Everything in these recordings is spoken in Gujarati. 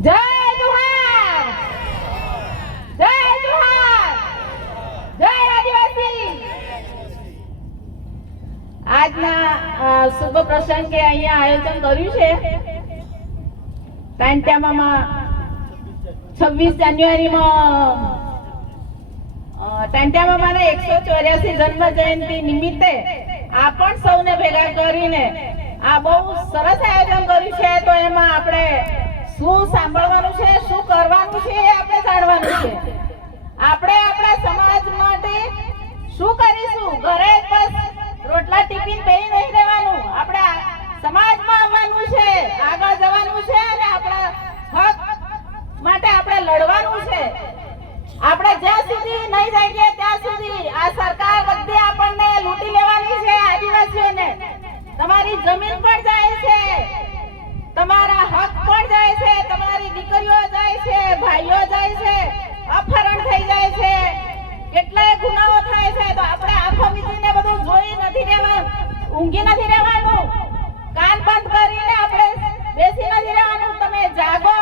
જય જોહાર, જય જોહાર, જય આદિવાસી। આજના શુભ પ્રસંગે અહીંયા આયોજન કર્યું છે ટાંટિયામાં 26 જાન્યુઆરીમાં ટાંટિયામાં 184 જન્મ જયંતિ નિમિત્તે આપણ સૌને ભેગા કરીને આ બહુ સરસ આયોજન કર્યું છે। તો એમાં આપણે શું સાંભળવાનું છે, શું કરવાનું છે, આપણે જાણવાનું છે। આપણે આપણા સમાજ માટે શું કરીશું? ઘરે બસ રોટલા ટિફિન બેહી નહીં રહેવાનું, આપણે સમાજમાં આવવાનું છે, આગળ જવાનું છે અને આપણા હક માટે આપણે લડવાનું છે। આપણે જ્યાં સુધી નહીં જઈએ ત્યાં સુધી આ સરકાર બધી આપણને લૂંટી લેવાની છે। આદિવાસીઓને તમારી જમીન પણ જાય છે, તમારા હક પણ જાય છે, તમારી દીકરીઓ જાય છે, ભાઈઓ જાય છે, અપહરણ થઈ જાય છે, કેટલાય ગુનાઓ થાય છે। તો આપણે આંખો મીચીને બધું જોઈ નથી રહેવાનું, ઊંઘી નથી રહેવાનું, કાન બંધ કરીને આપણે બેસી નથી રહેવાનું। તમે જાગો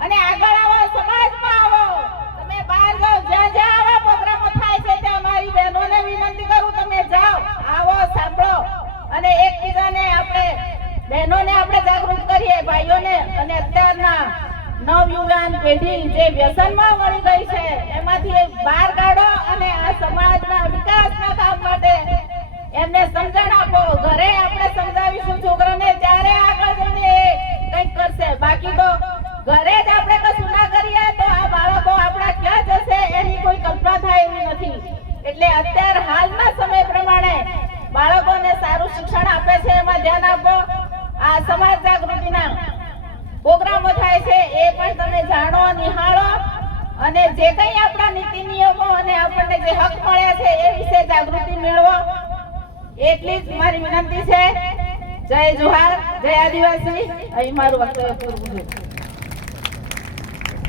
અને આગળ આવો, સમાજમાં આવો, તમે બહાર જાઓ, જ્યાં જ્યાં આવા પ્રોગ્રામો થાય છે ત્યાં મારી બહેનોને વિનંતી કરું, તમે જાઓ, આવો, સાંભળો અને એકબીજાને આપણે બહેનોને આપણે જાગૃત કરીએ, ભાઈઓને। અને અત્યારના નવયુવાન પેઢી જે વ્યસનમાં વળી ગઈ છે એમાંથી બહાર કાઢો અને આ સમાજના વિકાસના કામ માટે એમને સમજણ આપો। ઘરે આપણે સમજાવીશું છોકરાને, ત્યારે આગળ જઈને કંઈક કરશે, બાકી તો ઘરે જ આપણે કશું ના કરીએ તો આ બાળકો આપણા ક્યાં જશે એની કોઈ કલ્પના થાય એવી નથી। એટલે અત્યારે હાલના સમય પ્રમાણે બાળકોને સારું શિક્ષણ આપે છે, એમાં ધ્યાન આપો। આ સમાજ જાગૃતિના પ્રોગ્રામો થાય છે એ પણ તમે જાણો, નિહાળો અને જે કંઈ આપણા નીતિ નિયમો અને આપણને જે હક મળ્યા છે એ વિશે જાગૃતિ મેળવો, એટલી જ મારી વિનંતી છે। જય જોહાર, જય આદિવાસી। અહીં મારું વક્તવ્ય પૂરું.